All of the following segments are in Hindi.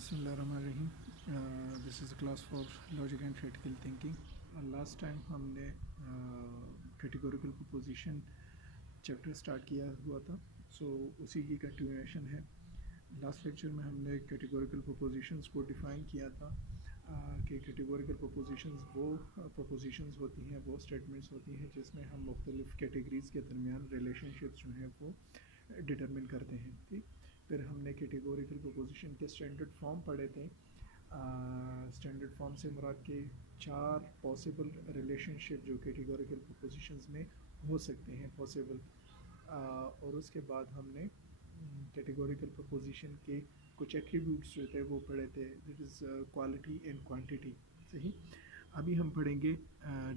Bismillahirrahmanirrahim. This is a class for logic and critical thinking. Last time हमने categorical proposition chapter start किया हुआ था, so उसी की continuation है. Last lecture में हमने categorical propositions को define किया था कि categorical propositions वो propositions होती हैं, वो statements होती हैं जिसमें हम मुख्तलिफ categories के दरमियान relationships जो हैं वो determine करते हैं. ठीक, फिर हमने कैटेगोरिकल प्रोपोजिशन के स्टैंडर्ड फॉर्म पढ़े थे. स्टैंडर्ड फॉर्म से मुराद के 4 पॉसिबल रिलेशनशिप जो कैटेगोरिकल प्रोपोजिशंस में हो सकते हैं पॉसिबल. और उसके बाद हमने कैटेगोरिकल प्रोपोजिशन के कुछ एट्रीब्यूट्स जो थे वो पढ़े थे, that is quality and quantity. सही, अभी हम पढ़ेंगे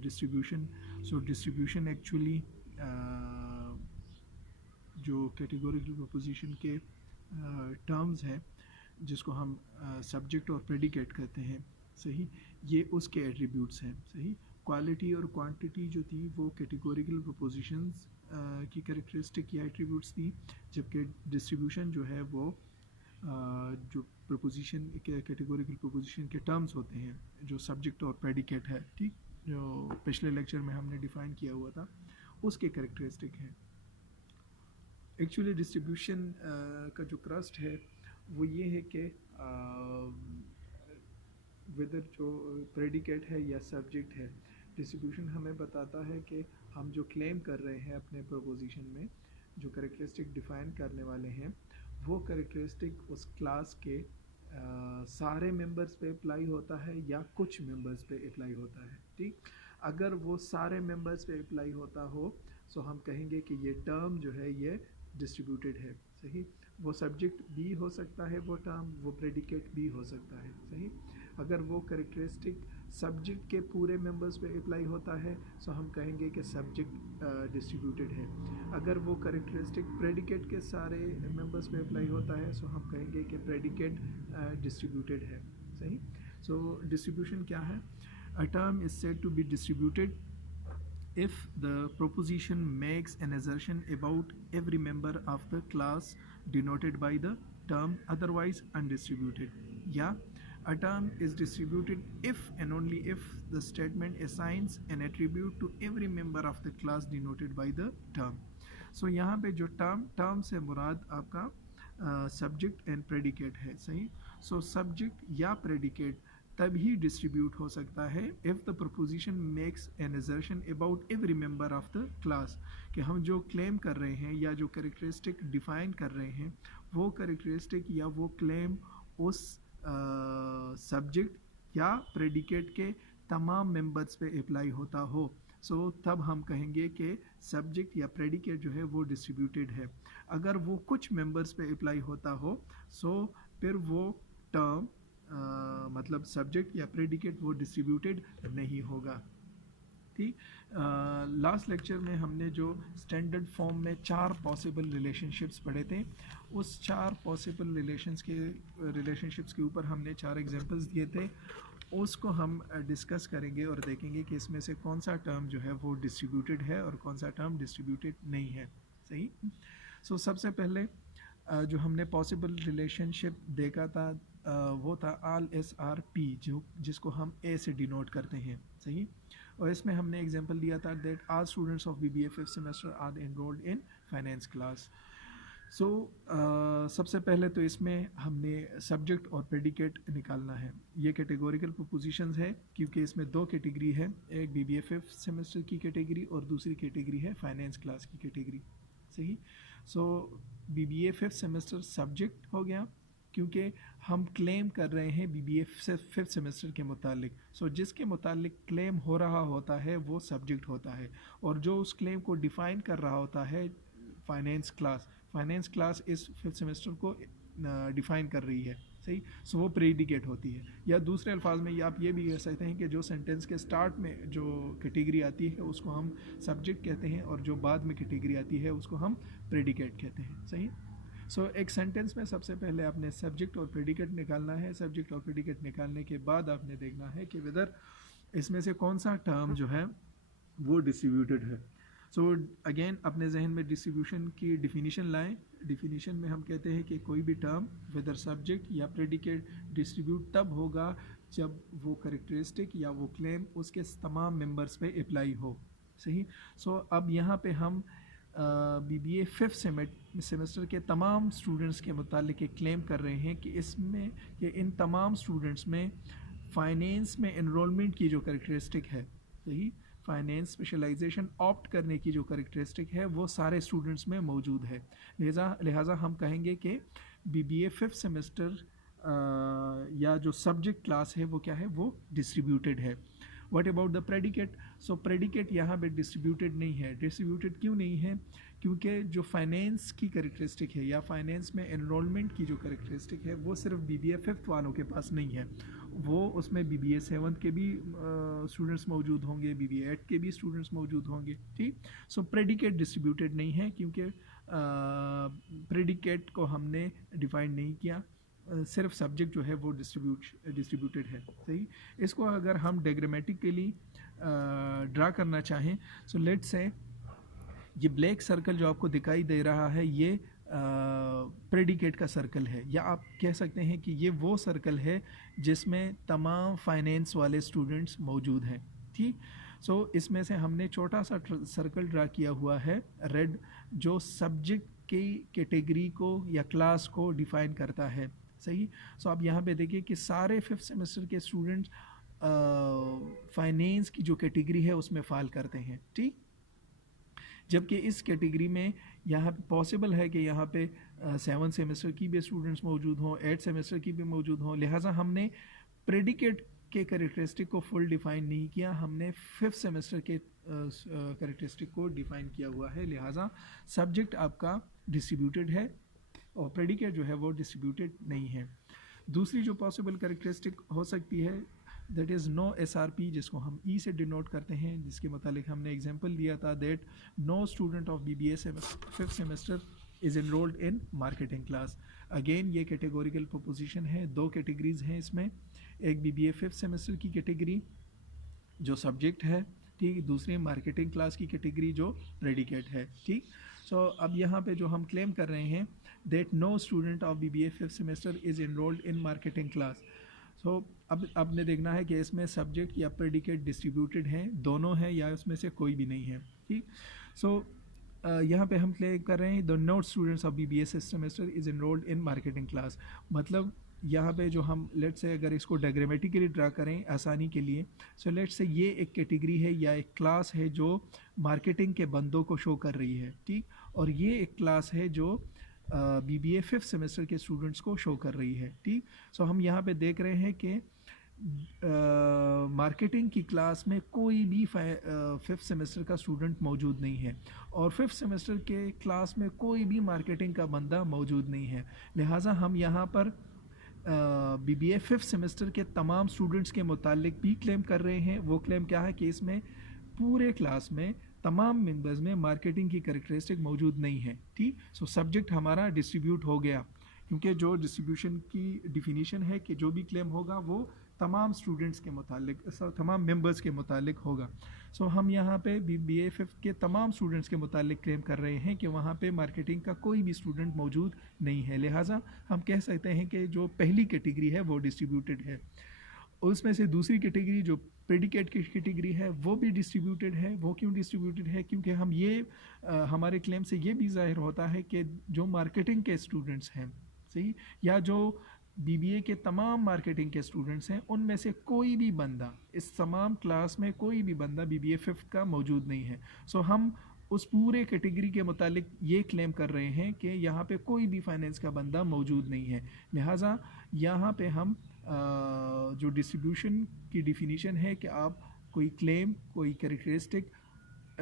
डिस्ट्रीब्यूशन. सो डिस्ट्रीब्यूशन एक्चुअली जो कैटेगोरिकल प्रोपोजिशन के टर्म्स हैं जिसको हम सब्जेक्ट और प्रेडिकेट कहते हैं. सही, ये उसके एट्रीब्यूट्स हैं. सही, क्वालिटी और क्वांटिटी जो थी वो कैटेगोरिकल प्रोपोजिशंस की कैरेक्टरिस्टिक या एट्रीब्यूट्स थी, जबकि डिस्ट्रीब्यूशन जो है वो जो प्रोपोजिशन के कैटेगोरिकल प्रोपोजिशन के टर्म्स होते हैं जो सब्जेक्ट और प्रेडिकेट है, ठीक, जो पिछले लेक्चर में हमने डिफ़ाइन किया हुआ था, उसके कैरेक्टरिस्टिक हैं. एक्चुअली डिस्ट्रीब्यूशन का जो क्रस्ट है वो ये है कि वेदर जो प्रेडिकेट है या सब्जेक्ट है, डिस्ट्रीब्यूशन हमें बताता है कि हम जो क्लेम कर रहे हैं अपने प्रोपोजिशन में, जो कैरेक्टरिस्टिक डिफ़ाइन करने वाले हैं, वो कैरेक्टरिस्टिक उस क्लास के सारे मेंबर्स पे अप्लाई होता है या कुछ मेंबर्स पे अप्लाई होता है. ठीक, अगर वो सारे मेंबर्स पे अप्लाई होता हो तो हम कहेंगे कि ये टर्म जो है ये डिस्ट्रीब्यूटेड है. सही, वो सब्जेक्ट भी हो सकता है वो टर्म, वो प्रेडिकेट भी हो सकता है. सही, अगर वो कैरेक्टरिस्टिक सब्जेक्ट के पूरे मेंबर्स पे अप्लाई होता है तो हम कहेंगे कि सब्जेक्ट डिस्ट्रीब्यूटेड है. अगर वो कैरेक्टरिस्टिक प्रेडिकेट के सारे मेंबर्स पे अप्लाई होता है तो हम कहेंगे कि प्रेडिकेट डिस्ट्रीब्यूटेड है. सही, सो डिस्ट्रीब्यूशन क्या है? A term is said to be distributed if the proposition makes an assertion about every member of the class denoted by the term otherwise undistributed. Yeah, a term is distributed if and only if the statement assigns an attribute to every member of the class denoted by the term. So यहाँ पे जो term से मुराद आपका subject and predicate है. सही, so subject या predicate तभी डिस्ट्रीब्यूट हो सकता है if the preposition makes an assertion about every member of the class, कि हम जो क्लेम कर रहे हैं या जो कैरेक्टरिस्टिक डिफ़ाइन कर रहे हैं वो कैरेक्टरिस्टिक या वो क्लेम उस सब्जेक्ट या प्रेडिकेट के तमाम मेंबर्स पे अप्लाई होता हो. सो तब हम कहेंगे कि सब्जेक्ट या प्रेडिकेट जो है वो डिस्ट्रीब्यूटेड है. अगर वो कुछ मेंबर्स पे अप्लाई होता हो सो फिर वो टर्म मतलब सब्जेक्ट या प्रेडिकेट वो डिस्ट्रीब्यूटेड नहीं होगा. ठीक, लास्ट लेक्चर में हमने जो स्टैंडर्ड फॉर्म में 4 पॉसिबल रिलेशनशिप्स पढ़े थे, उस 4 पॉसिबल रिलेशनशिप्स के ऊपर हमने 4 एग्जांपल्स दिए थे. उसको हम डिस्कस करेंगे और देखेंगे कि इसमें से कौन सा टर्म जो है वो डिस्ट्रीब्यूटेड है और कौन सा टर्म डिस्ट्रीब्यूटेड नहीं है. सही, सो सबसे पहले जो हमने पॉसिबल रिलेशनशिप देखा था वो था RSRP, जिसको हम A से डिनोट करते हैं. सही, और इसमें हमने एग्जांपल दिया था that all students of BBA 5th semester are enrolled in finance class. So सबसे पहले तो इसमें हमने सब्जेक्ट और प्रेडिकेट निकालना है. ये कैटेगोरिकल प्रोपोजिशंस है क्योंकि इसमें 2 कैटेगरी है, एक BBA 5th सेमेस्टर की कैटेगरी और दूसरी कैटेगरी है फाइनेंस क्लास की कैटेगरी. सही, सो BBA 5th सेमेस्टर सब्जेक्ट हो गया क्योंकि हम क्लेम कर रहे हैं BBA 5th सेमेस्टर के मुतालिक. सो जिसके मुतालिक क्लेम हो रहा होता है वो सब्जेक्ट होता है, और जो उस क्लेम को डिफ़ाइन कर रहा होता है फाइनेंस क्लास इस 5th सेमेस्टर को डिफ़ाइन कर रही है. सही, सो वो प्रेडिकेट होती है. या दूसरे अल्फाज में आप ये भी कह सकते हैं कि जो सेंटेंस के स्टार्ट में जो कैटेगरी आती है उसको हम सब्जेक्ट कहते हैं और जो बाद में कैटेगरी आती है उसको हम प्रेडिकेट कहते हैं. सही, सो एक सेंटेंस में सबसे पहले आपने सब्जेक्ट और प्रेडिकेट निकालना है. सब्जेक्ट और प्रेडिकेट निकालने के बाद आपने देखना है कि वेदर इसमें से कौन सा टर्म जो है वो डिस्ट्रीब्यूटेड है. सो अगेन अपने जहन में डिस्ट्रीब्यूशन की डिफिनीशन लाएं. डिफिनीशन में हम कहते हैं कि कोई भी टर्म वेदर सब्जेक्ट या प्रेडिकेट डिस्ट्रीब्यूट तब होगा जब वो करेक्टरिस्टिक या वो क्लेम उसके तमाम मेंबर्स पे अप्लाई हो। सही। सो अब यहाँ पे हम BBA 5th सेमेस्टर के तमाम स्टूडेंट्स के मुतालिक एक क्लेम कर रहे हैं कि इसमें कि इन तमाम स्टूडेंट्स में फाइनेंस में एनरोलमेंट की जो करेक्टरिस्टिक है, सही, फाइनेंस स्पेशलाइजेशन ऑप्ट करने की जो करेक्टरिस्टिक है वो सारे स्टूडेंट्स में मौजूद है। लिहाजा हम कहेंगे कि BBA 5th सेमेस्टर या जो सब्जेक्ट क्लास है वो क्या है, वो डिस्ट्रीब्यूटेड है। What about the predicate? So predicate यहाँ पे डिस्ट्रीब्यूटेड नहीं है। डिस्ट्रीब्यूटेड क्यों नहीं है? क्योंकि जो फाइनेंस की करेक्टरिस्टिक है या फाइनेंस में एनरोलमेंट की जो करेक्टरिस्टिक है वो सिर्फ BBA 5th वालों के पास नहीं है, वो उसमें BBA 7th के भी स्टूडेंट्स मौजूद होंगे, BBA 8 के भी स्टूडेंट्स मौजूद होंगे। ठीक। सो प्रेडिकेट डिस्ट्रीब्यूटेड नहीं है क्योंकि प्रेडिकेट को हमने डिफाइन नहीं किया, सिर्फ सब्जेक्ट जो है वो डिस्ट्रीब्यूटेड है। सही। इसको अगर हम डायग्रामेटिकली ड्रा करना चाहें, सो लेट्स से ये ब्लैक सर्कल जो आपको दिखाई दे रहा है ये प्रेडिकेट का सर्कल है, या आप कह सकते हैं कि ये वो सर्कल है जिसमें तमाम फाइनेंस वाले स्टूडेंट्स मौजूद हैं। ठीक। सो इसमें से हमने छोटा सा सर्कल ड्रा किया हुआ है रेड, जो सब्जेक्ट की कैटेगरी को या क्लास को डिफाइन करता है। सही। सो आप यहाँ पे देखिए कि सारे 5th सेमेस्टर के स्टूडेंट्स फाइनेंस की जो कैटेगरी है उसमें फाल करते हैं। ठीक। जबकि इस कैटेगरी में यहाँ पे पॉसिबल है कि यहाँ पे 7th सेमेस्टर की भी स्टूडेंट्स मौजूद हों, 8th सेमेस्टर की भी मौजूद हों। लिहाजा हमने प्रेडिकेट के करेक्टरिस्टिक को फुल डिफाइन नहीं किया, हमने 5th सेमेस्टर के करेक्टरिस्टिक को डिफाइन किया हुआ है। लिहाजा सब्जेक्ट आपका डिस्ट्रीब्यूटेड है और प्रेडिकेट जो है वो डिस्ट्रीब्यूटेड नहीं है। दूसरी जो पॉसिबल करेक्टरिस्टिक हो सकती है दैट इज़ नो SRP, जिसको हम E से डिनोट करते हैं, जिसके मुतालिक हमने एग्जांपल दिया था that no student of BBA 5th semester is enrolled in marketing class. Again ये कैटेगोरिकल प्रोपोजिशन है, दो कैटेगरीज हैं इसमें, एक BBA 5th सेमेस्टर की कैटेगरी जो सब्जेक्ट है, ठीक, दूसरी मार्केटिंग क्लास की कैटेगरी जो प्रेडिकेट है। ठीक। सो अब यहाँ पे जो हम क्लेम कर रहे हैं that no student of BBA 5th semester is enrolled in marketing class. So अब आपने देखना है कि इसमें सब्जेक्ट या प्रेडिकेट डिस्ट्रीब्यूटेड हैं, दोनों हैं या उसमें से कोई भी नहीं है। ठीक। सो यहाँ पे हम क्लेम कर रहे हैं the note students of BBA 6th semester is enrolled in marketing class. मतलब यहाँ पे जो हम लेट्स से अगर इसको डायग्रामेटिकली ड्रा करें आसानी के लिए, सो लेट्स से ये एक कैटेगरी है या एक क्लास है जो मार्केटिंग के बंदों को शो कर रही है। ठीक। और ये एक क्लास है जो BBA 5th सेमेस्टर के स्टूडेंट्स को शो कर रही है। ठीक। सो हम यहाँ पे देख रहे हैं कि मार्केटिंग की क्लास में कोई भी 5th सेमेस्टर का स्टूडेंट मौजूद नहीं है और 5th सेमेस्टर के क्लास में कोई भी मार्केटिंग का बंदा मौजूद नहीं है। लिहाजा हम यहाँ पर BBA 5th सेमेस्टर के तमाम स्टूडेंट्स के मुतालिक भी क्लेम कर रहे हैं। वो क्लेम क्या है कि इसमें पूरे क्लास में तमाम मेंबर्स में मार्केटिंग की कैरेक्टरिस्टिक मौजूद नहीं है। ठीक। सो सब्जेक्ट हमारा डिस्ट्रीब्यूट हो गया, क्योंकि जो डिस्ट्रीब्यूशन की डिफिनीशन है कि जो भी क्लेम होगा वो तमाम स्टूडेंट्स के मुतालिक, तमाम मेंबर्स के मुतालिक होगा। सो हम यहाँ पे BBA 5th के तमाम स्टूडेंट्स के मुतालिक क्लेम कर रहे हैं कि वहाँ पे मार्केटिंग का कोई भी स्टूडेंट मौजूद नहीं है। लिहाजा हम कह सकते हैं कि जो पहली कैटेगरी है वो डिस्ट्रीब्यूटेड है। उसमें से दूसरी कैटेगरी जो प्रेडिकेट की कैटेगरी है वो भी डिस्ट्रीब्यूटेड है। वो क्यों डिस्ट्रीब्यूटेड है? क्योंकि हम ये हमारे क्लेम से ये भी जाहिर होता है कि जो मार्केटिंग के स्टूडेंट्स हैं, सही, या जो BBA के तमाम मार्केटिंग के स्टूडेंट्स हैं, उनमें से कोई भी बंदा, इस तमाम क्लास में कोई भी बंदा BBA 5th का मौजूद नहीं है। सो हम उस पूरे कैटेगरी के मुतालिक ये क्लेम कर रहे हैं कि यहाँ पे कोई भी फाइनेंस का बंदा मौजूद नहीं है। लिहाजा यहाँ पे हम जो डिस्ट्रीब्यूशन की डिफिनीशन है कि आप कोई क्लेम, कोई कैरेक्टरिस्टिक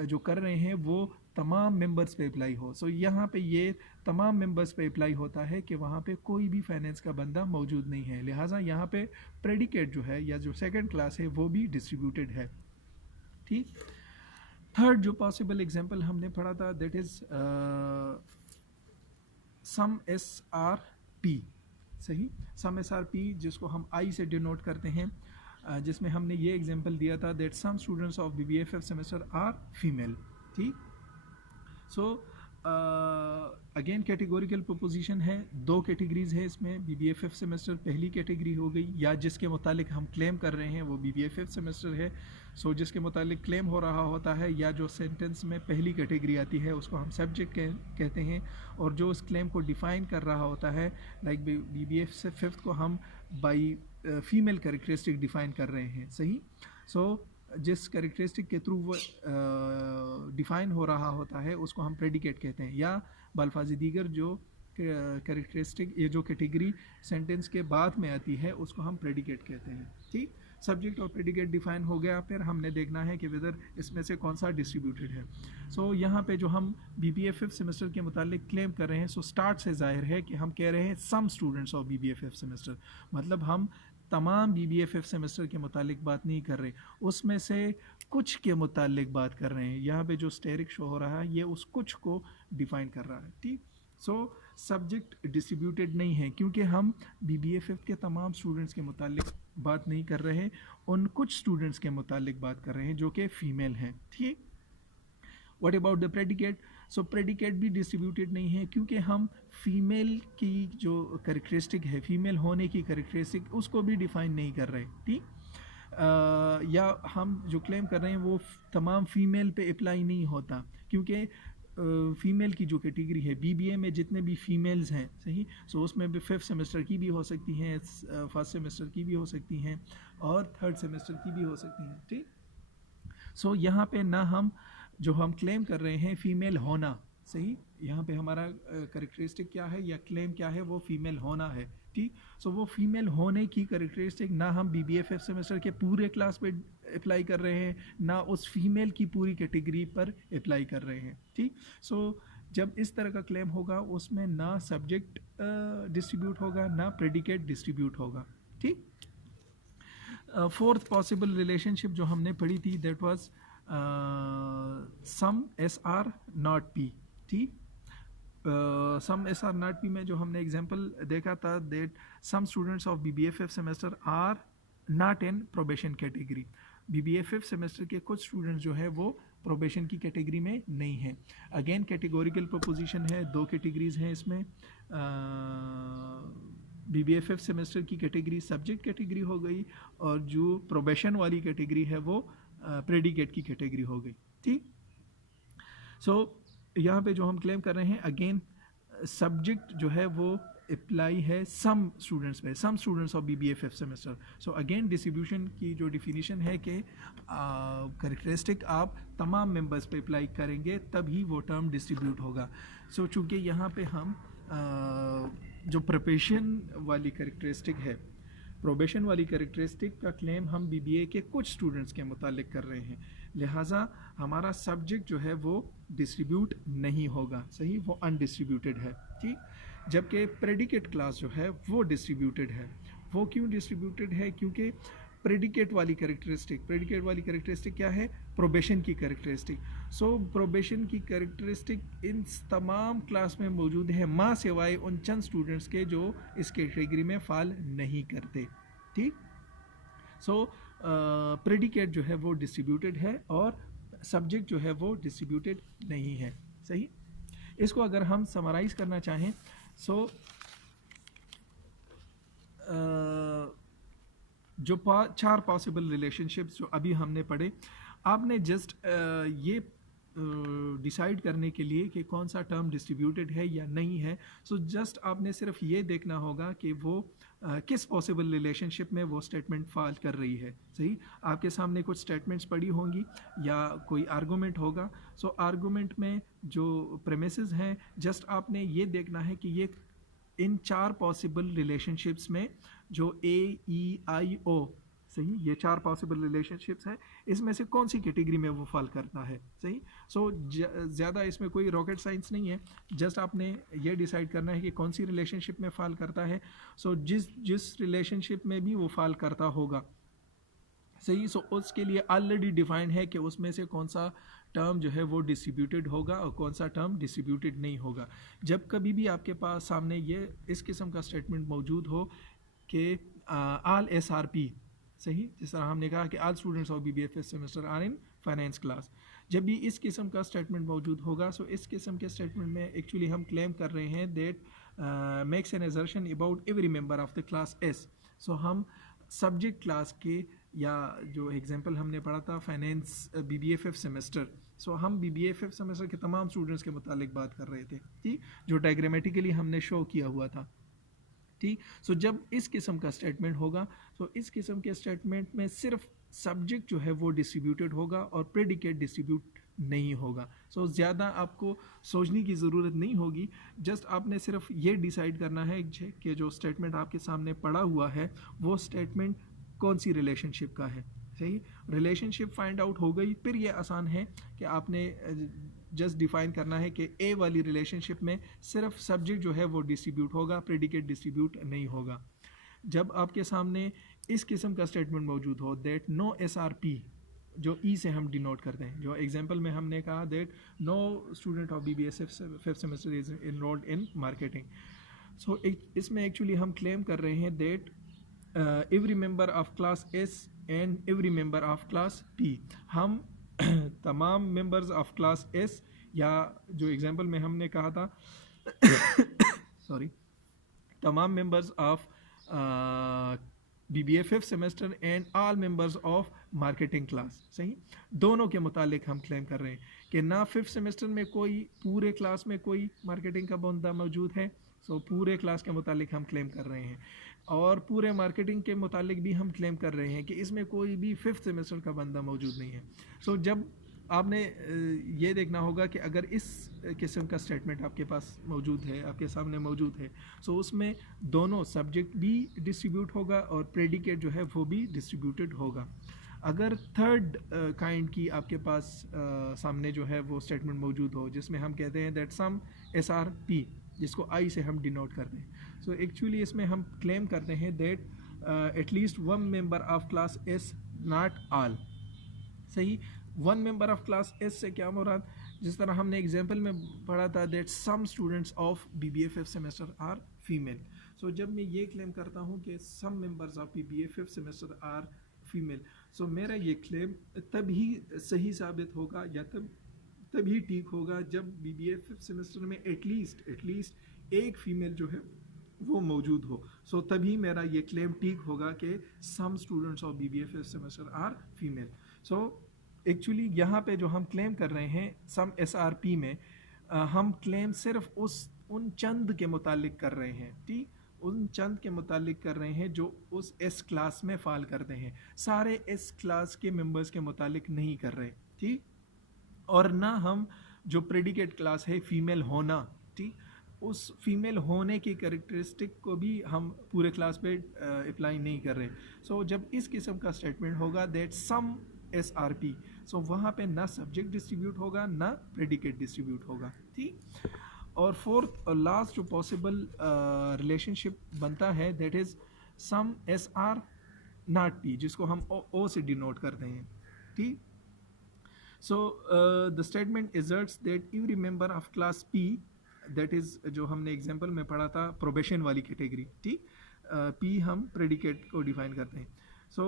जो कर रहे हैं वो तमाम मेंबर्स पे अप्लाई हो। सो यहाँ पे ये तमाम मेंबर्स पे अप्लाई होता है कि वहाँ पे कोई भी फाइनेंस का बंदा मौजूद नहीं है। लिहाजा यहाँ पे प्रेडिकेट जो है या जो सेकंड क्लास है वो भी डिस्ट्रीब्यूटेड है। ठीक। थर्ड जो पॉसिबल एग्जांपल हमने पढ़ा था दैट इज़ सम SRP। सही। सम SRP जिसको हम I से डिनोट करते हैं, जिसमें हमने ये एग्जांपल दिया था that some students of BBA 5th semester are female. ठीक। सो अगेन कैटेगोरिकल प्रोपोजिशन है, दो कैटेगरीज है इसमें। बीबीए फिफ्थ सेमेस्टर पहली कैटेगरी हो गई, या जिसके मुतालिक हम क्लेम कर रहे हैं वो बीबीए फिफ्थ सेमेस्टर है। सो जिसके मुतालिक क्लेम हो रहा होता है या जो सेंटेंस में पहली कैटेगरी आती है उसको हम सब्जेक्ट कहते हैं, और जो उस क्लेम को डिफ़ाइन कर रहा होता है, लाइक बीबीए फिफ्थ को हम बाई फीमेल कैरेक्टरिस्टिक डिफ़ाइन कर रहे हैं। सही। सो जिस कैरेक्टरिस्टिक के थ्रू वो डिफ़ाइन हो रहा होता है उसको हम प्रेडिकेट कहते हैं, या बल्फाजी दीगर जो कैरेक्टरिस्टिक, ये जो कैटेगरी सेंटेंस के बाद में आती है उसको हम प्रेडिकेट कहते हैं। ठीक, सब्जेक्ट और प्रेडिकेट डिफाइन हो गया, फिर हमने देखना है कि वेदर इसमें से कौन सा डिस्ट्रीब्यूटेड है। सो यहाँ पे जो हम बीबीए फिफ्थ सेमेस्टर के मुतालिक क्लेम कर रहे हैं, सो स्टार्ट से जाहिर है कि हम कह रहे हैं some students of BBA fifth semester, मतलब हम तमाम बीबीए फिफ्थ सेमेस्टर के मुतालिक बात नहीं कर रहे, उसमें से कुछ के मुतालिक बात कर रहे हैं। यहाँ पे जो स्टेरिक शो हो रहा है ये उस कुछ को डिफाइन कर रहा है। ठीक, सो सब्जेक्ट डिस्ट्रीब्यूटेड नहीं है क्योंकि हम बीबीए फिफ्थ के तमाम स्टूडेंट्स के मुतालिक बात नहीं कर रहे, उन कुछ स्टूडेंट्स के मुतालिक बात कर रहे हैं जो कि फ़ीमेल हैं। ठीक, what about the predicate? So predicate भी डिस्ट्रीब्यूटेड नहीं है क्योंकि हम फीमेल की जो कैरेक्टरिस्टिक है, फीमेल होने की कैरेक्टरिस्टिक, उसको भी डिफ़ाइन नहीं कर रहे। ठीक, या हम जो क्लेम कर रहे हैं वो तमाम फीमेल पे अप्लाई नहीं होता क्योंकि फ़ीमेल की जो कैटेगरी है बीबीए में जितने भी फ़ीमेल्स हैं, सही, सो उसमें भी फिफ्थ सेमेस्टर की भी हो सकती हैं, फर्स्ट सेमेस्टर की भी हो सकती हैं और थर्ड सेमेस्टर की भी हो सकती हैं। ठीक, सो यहाँ पे ना हम जो हम क्लेम कर रहे हैं फ़ीमेल होना, सही, यहाँ पे हमारा कैरेक्टरिस्टिक क्या है या क्लेम क्या है, वो फीमेल होना है। ठीक, सो वो फीमेल होने की कैरेक्टरिस्टिक ना हम बीबीए फिफ्थ सेमेस्टर के पूरे क्लास पे अप्लाई कर रहे हैं, ना उस फीमेल की पूरी कैटेगरी पर अप्लाई कर रहे हैं। ठीक, सो जब इस तरह का क्लेम होगा उसमें ना सब्जेक्ट डिस्ट्रीब्यूट होगा ना प्रेडिकेट डिस्ट्रीब्यूट होगा। ठीक, फोर्थ पॉसिबल रिलेशनशिप जो हमने पढ़ी थी that was some S are not P. ठीक, some S are not P में जो हमने एग्जांपल देखा था that some students of BBA fifth semester are not in probation category. BBA fifth semester के कुछ स्टूडेंट्स जो है वो प्रोबेशन की कैटेगरी में नहीं है। अगेन कैटेगोरिकल प्रोपोजिशन है, दो कैटेगरीज हैं इसमें। बीबीए फिफ्थ सेमेस्टर की कैटेगरी सब्जेक्ट कैटेगरी हो गई और जो प्रोबेशन वाली कैटेगरी है वो प्रेडिकेट की कैटेगरी हो गई। ठीक, सो यहाँ पे जो हम क्लेम कर रहे हैं अगेन सब्जेक्ट जो है वो अप्लाई है सम स्टूडेंट्स पे, some students of BBA fifth semester. So again distribution की जो डिफिनीशन है कि कैरेक्टरिस्टिक आप तमाम मेंबर्स पे अप्लाई करेंगे तभी वो टर्म डिस्ट्रीब्यूट होगा। सो चूँकि यहाँ पे हम जो प्रोबेशन वाली कैरेक्टरिस्टिक है, प्रोबेशन वाली कैरेक्टरिस्टिक का क्लेम हम बीबीए के कुछ स्टूडेंट्स के मुतालिक कर रहे हैं, लिहाजा हमारा सब्जेक्ट जो है वो डिस्ट्रीब्यूट नहीं होगा। सही, वो अनडिस्ट्रीब्यूटेड है। ठीक, जबकि प्रेडिकेट क्लास जो है वो डिस्ट्रीब्यूटेड है। वो क्यों डिस्ट्रीब्यूटेड है? क्योंकि प्रेडिकेट वाली कैरेक्टरिस्टिक क्या है? प्रोबेशन की कैरेक्टरिस्टिक। सो प्रोबेशन की कैरेक्टरिस्टिक इन तमाम क्लास में मौजूद है माँ सिवाय उन चंद स्टूडेंट्स के जो इस कैटेगरी में फॉल नहीं करते। ठीक, सो प्रेडिकेट जो है वो डिस्ट्रीब्यूटेड है और सब्जेक्ट जो है वो डिस्ट्रीब्यूटेड नहीं है। सही, इसको अगर हम समराइज करना चाहें, सो जो चार पॉसिबल रिलेशनशिप्स जो अभी हमने पढ़े, आपने जस्ट ये डिसाइड करने के लिए कि कौन सा टर्म डिस्ट्रीब्यूटेड है या नहीं है, सो जस्ट आपने सिर्फ ये देखना होगा कि वो किस पॉसिबल रिलेशनशिप में वो स्टेटमेंट फॉल कर रही है। सही, आपके सामने कुछ स्टेटमेंट्स पड़ी होंगी या कोई आर्गूमेंट होगा। सो आर्गूमेंट में जो प्रेमिसेस हैं, जस्ट आपने ये देखना है कि ये इन चार पॉसिबल रिलेशनशिप्स में जो ए ई आई ओ, सही, ये चार पॉसिबल रिलेशनशिप्स हैं, इसमें से कौन सी कैटेगरी में वो फॉल करता है। सही, सो ज़्यादा इसमें कोई रॉकेट साइंस नहीं है, जस्ट आपने ये डिसाइड करना है कि कौन सी रिलेशनशिप में फॉल करता है। सो जिस रिलेशनशिप में भी वो फॉल करता होगा, सही, सो उसके लिए ऑलरेडी डिफाइंड है कि उसमें से कौन सा टर्म जो है वो डिस्ट्रीब्यूटेड होगा और कौन सा टर्म डिस्ट्रीब्यूटेड नहीं होगा। जब कभी भी आपके पास सामने ये इस किस्म का स्टेटमेंट मौजूद हो कि ऑल SRP, सही, जिस तरह हमने कहा कि all students of BBA fifth semester are in finance class, जब भी इस किस्म का स्टेटमेंट मौजूद होगा, सो इस किस्म के स्टेटमेंट में एक्चुअली हम क्लेम कर रहे हैं that makes an assertion about every member of the class S. So हम सब्जेक्ट क्लास के, या जो एग्जांपल हमने पढ़ा था फाइनेंस बीबीए फिफ्थ सेमेस्टर, सो हम बीबीए फिफ्थ सेमेस्टर के तमाम स्टूडेंट्स के मुतालिक बात कर रहे थे, ठीक, जो डायग्रामेटिकली हमने शो किया हुआ था, ठीक। सो जब इस किस्म का स्टेटमेंट होगा, तो इस किस्म के स्टेटमेंट में सिर्फ सब्जेक्ट जो है वो डिस्ट्रीब्यूटेड होगा और प्रेडिकेट डिस्ट्रीब्यूट नहीं होगा। सो ज़्यादा आपको सोचने की ज़रूरत नहीं होगी, जस्ट आपने सिर्फ ये डिसाइड करना है कि जो स्टेटमेंट आपके सामने पड़ा हुआ है वो स्टेटमेंट कौन सी रिलेशनशिप का है। सही, रिलेशनशिप फाइंड आउट हो गई, फिर ये आसान है कि आपने जस्ट डिफाइन करना है कि ए वाली रिलेशनशिप में सिर्फ सब्जेक्ट जो है वो डिस्ट्रीब्यूट होगा, प्रेडिकेट डिस्ट्रीब्यूट नहीं होगा। जब आपके सामने इस किस्म का स्टेटमेंट मौजूद हो that no S are P, जो ई से हम डिनोट करते हैं, जो एग्जांपल में हमने कहा that no student of BBS fifth semester is enrolled in marketing. So इसमें एक्चुअली हम क्लेम कर रहे हैं that every member of class S and every member of class P, हम तमाम मेंबर्स ऑफ क्लास एस, या जो एग्जांपल में हमने कहा था सॉरी, तमाम members of BBA fifth semester and all members of marketing class. सही, दोनों के मुतालिक हम क्लेम कर रहे हैं कि ना फिफ्थ सेमेस्टर में कोई पूरे क्लास में कोई मार्केटिंग का बंदा मौजूद है, सो पूरे क्लास के मुतालिक हम क्लेम कर रहे हैं, और पूरे मार्केटिंग के मुतालिक भी हम क्लेम कर रहे हैं कि इसमें कोई भी फिफ्थ सेमेस्टर का बंदा मौजूद नहीं है। सो जब आपने ये देखना होगा कि अगर इस किस्म का स्टेटमेंट आपके पास मौजूद है, आपके सामने मौजूद है, सो उसमें दोनों सब्जेक्ट भी डिस्ट्रीब्यूट होगा और प्रेडिकेट जो है वो भी डिस्ट्रीब्यूटेड होगा। अगर थर्ड काइंड की आपके पास सामने जो है वो स्टेटमेंट मौजूद हो जिसमें हम कहते हैं that some S are P, जिसको आई से हम डिनोट करते हैं, सो एक्चुअली इसमें हम क्लेम करते हैं that at least one member of class S, not all. सही, one member of class S से क्या मुराद, जिस तरह हमने एग्जांपल में पढ़ा था that some students of BBA fifth semester are female. So जब मैं ये क्लेम करता हूँ कि some members of BBA fifth semester are female, so मेरा ये क्लेम तभी सही साबित होगा या तभी ठीक होगा जब बीबीए फिफ्थ सेमेस्टर में एटलीस्ट एक फीमेल जो है वो मौजूद हो। सो तभी मेरा ये क्लेम ठीक होगा कि some students of BBA fifth semester are female. So actually यहाँ पे जो हम क्लेम कर रहे हैं सम एसआरपी में, हम क्लेम सिर्फ उन चंद के मुतालिक कर रहे हैं, ठीक, उन चंद के मुतालिक कर रहे हैं जो उस एस क्लास में फाल करते हैं, सारे एस क्लास के मेंबर्स के मुतालिक नहीं कर रहे, ठीक। और ना हम जो प्रेडिकेट क्लास है फीमेल होना, ठीक, उस फीमेल होने की कैरेक्टरिस्टिक को भी हम पूरे क्लास पे अप्लाई नहीं कर रहे। सो जब इस किस्म का स्टेटमेंट होगा that some S are P, so वहाँ पे ना सब्जेक्ट डिस्ट्रीब्यूट होगा ना प्रेडिकेट डिस्ट्रीब्यूट होगा, ठीक। और फोर्थ और लास्ट जो पॉसिबल रिलेशनशिप बनता है that is some S are not P, जिसको हम ओ से डिनोट करते हैं, ठीक। So the statement asserts that every member of class P, that is जो हमने एग्जाम्पल में पढ़ा था प्रोबेशन वाली कैटेगरी, ठीक, P हम प्रेडिकेट को डिफाइन करते हैं। So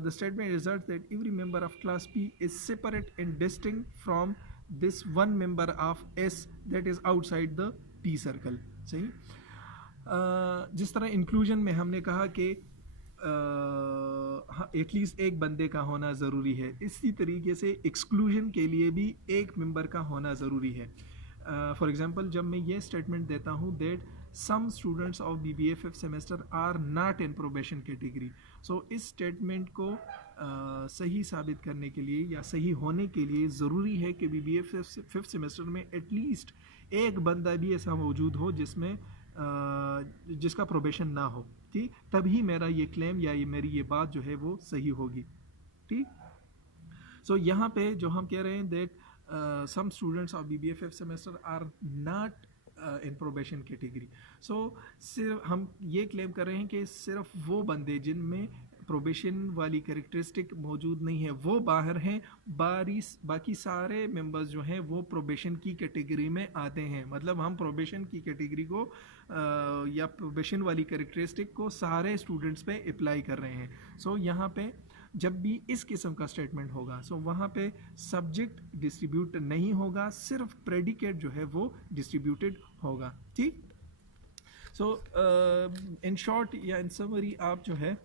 the statement asserts that every member of class P is separate and distinct from this one member of S that is outside the P circle। सही, जिस तरह इंक्लूजन में हमने कहा कि एटलीस्ट एक बंदे का होना ज़रूरी है, इसी तरीके से एक्सक्लूजन के लिए भी एक मेंबर का होना ज़रूरी है। फॉर एग्जांपल जब मैं ये स्टेटमेंट देता हूँ that some students of BBA fifth semester are not in probation category, so इस स्टेटमेंट को सही साबित करने के लिए या सही होने के लिए ज़रूरी है कि बीबीए फिफ्थ सेमेस्टर में एटलीस्ट एक बंदा भी ऐसा मौजूद हो जिसमें जिसका प्रोबेशन ना हो, ठीक, तभी मेरा ये क्लेम या मेरी ये बात जो है वो सही होगी, ठीक। सो यहाँ पे जो हम कह रहे हैं that some students of BBA fifth semester are not in probation category, so सिर्फ हम ये क्लेम कर रहे हैं कि सिर्फ वो बंदे जिनमें प्रोबेशन वाली कैरेक्टरिस्टिक मौजूद नहीं है वो बाहर हैं, बाकी सारे मेंबर्स जो हैं वो प्रोबेशन की कैटेगरी में आते हैं। मतलब हम प्रोबेशन की कैटेगरी को या प्रोबेशन वाली कैरेक्टरिस्टिक को सारे स्टूडेंट्स पे अप्लाई कर रहे हैं। सो यहाँ पे जब भी इस किस्म का स्टेटमेंट होगा सो वहाँ पे सब्जेक्ट डिस्ट्रीब्यूट नहीं होगा, सिर्फ प्रेडिकेट जो है वो डिस्ट्रीब्यूटेड होगा। ठीक। सो इन शॉर्ट या इन समरी आप जो है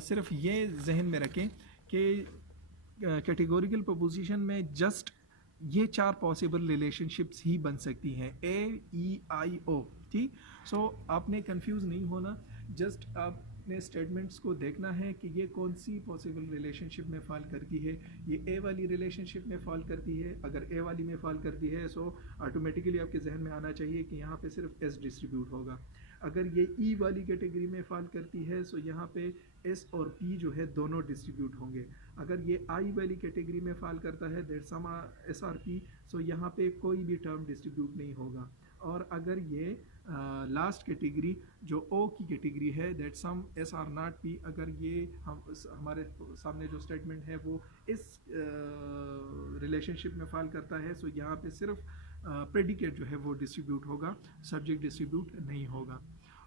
सिर्फ ये जहन में रखें कि कैटेगोरिकल प्रपोजिशन में जस्ट ये 4 पॉसिबल रिलेशनशिप्स ही बन सकती हैं, A, E, I, O। ठीक। सो आपने कंफ्यूज नहीं होना, जस्ट आपने स्टेटमेंट्स को देखना है कि ये कौन सी पॉसिबल रिलेशनशिप में फॉल करती है। ये ए वाली रिलेशनशिप में फॉल करती है, अगर ए वाली में फॉल करती है सो ऑटोमेटिकली आपके जहन में आना चाहिए कि यहाँ पे सिर्फ एस डिस्ट्रीब्यूट होगा। अगर ये ई वाली कैटेगरी में फॉल करती है सो यहाँ पे एस और पी जो है दोनों डिस्ट्रीब्यूट होंगे। अगर ये आई वाली कैटेगरी में फॉल करता है that some S are P, so यहाँ पे कोई भी टर्म डिस्ट्रीब्यूट नहीं होगा। और अगर ये लास्ट कैटेगरी जो ओ की कैटेगरी है that some S are not P, अगर ये हमारे सामने जो स्टेटमेंट है वो इस रिलेशनशिप में फॉल करता है सो यहाँ पे सिर्फ प्रेडिकेट जो है वो डिस्ट्रीब्यूट होगा, सब्जेक्ट डिस्ट्रीब्यूट नहीं होगा।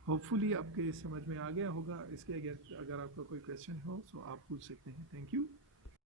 होपफुली आपके समझ में आ गया होगा। इसके अगर आपका कोई क्वेश्चन हो तो आप पूछ सकते हैं। Thank you.